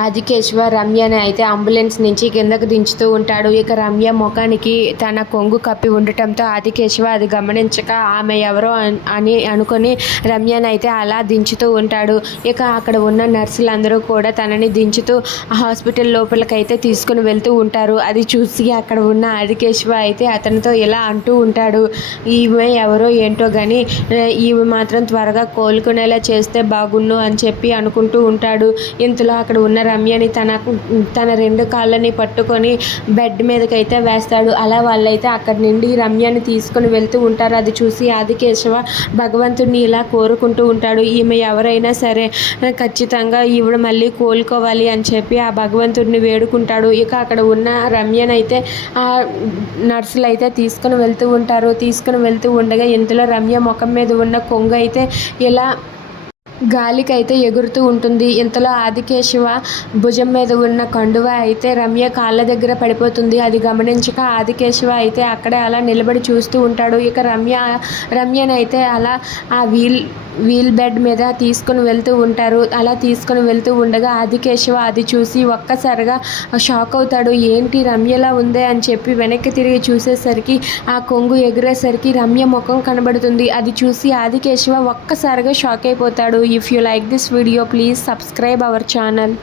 ఆదికేశ్వర్ రమ్యని అయితే అంబులెన్స్ నుంచి కిందకు దించుతూ ఉంటాడు. ఇక రమ్య ముఖానికి తన కొంగు కప్పి ఉండటంతో ఆదికేశ్వ అది గమనించక ఆమె ఎవరో అని అనుకొని రమ్యని అయితే అలా దించుతూ ఉంటాడు. ఇక అక్కడ ఉన్న నర్సులందరూ కూడా తనని దించుతూ హాస్పిటల్ లోపలికైతే తీసుకుని వెళ్తూ ఉంటారు. అది చూసి అక్కడ ఉన్న ఆదికేశ్వ అయితే అతనితో ఇలా అంటూ ఉంటాడు. ఈమె ఎవరో ఏంటో కానీ ఈమె మాత్రం త్వరగా కోలుకునేలా చేస్తే బాగుండు అని చెప్పి అనుకుంటూ ఉంటాడు. ఇంతలో అక్కడ ఉన్న రమ్యని తన తన రెండు కాళ్ళని పట్టుకొని బెడ్ మీదకైతే వేస్తాడు. అలా వాళ్ళైతే అక్కడి నుండి రమ్యని తీసుకొని వెళ్తూ ఉంటారు. అది చూసి ఆదికేశవ భగవంతుడిని ఇలా కోరుకుంటూ ఉంటాడు. ఈమె ఎవరైనా సరే ఖచ్చితంగా ఈవిడ మళ్ళీ కోలుకోవాలి అని చెప్పి ఆ భగవంతుడిని వేడుకుంటాడు. ఇక అక్కడ ఉన్న రమ్యనైతే ఆ నర్సులు అయితే తీసుకుని వెళ్తూ ఉంటారు. తీసుకుని వెళ్తూ ఉండగా ఇంతలో రమ్య ముఖం మీద ఉన్న కొంగు అయితే ఇలా గాలికైతే ఎగురుతూ ఉంటుంది. ఇంతలో ఆదికేశవ భుజం మీద ఉన్న కండువ అయితే రమ్య కాళ్ళ దగ్గర పడిపోతుంది. అది గమనించక ఆదికేశవ అయితే అక్కడే అలా నిలబడి చూస్తూ ఉంటాడు. ఇక రమ్య రమ్యనైతే అలా ఆ వీల్ వీల్ బెడ్ మీద తీసుకుని వెళ్తూ ఉంటారు. అలా తీసుకుని వెళ్తూ ఉండగా ఆదికేశవ అది చూసి ఒక్కసారిగా షాక్ అవుతాడు. ఏంటి రమ్యలా ఉందే అని చెప్పి వెనక్కి తిరిగి చూసేసరికి ఆ కొంగు ఎగిరేసరికి రమ్య ముఖం కనబడుతుంది. అది చూసి ఆదికేశవ ఒక్కసారిగా షాక్ అయిపోతాడు. if you like this video please subscribe our channel.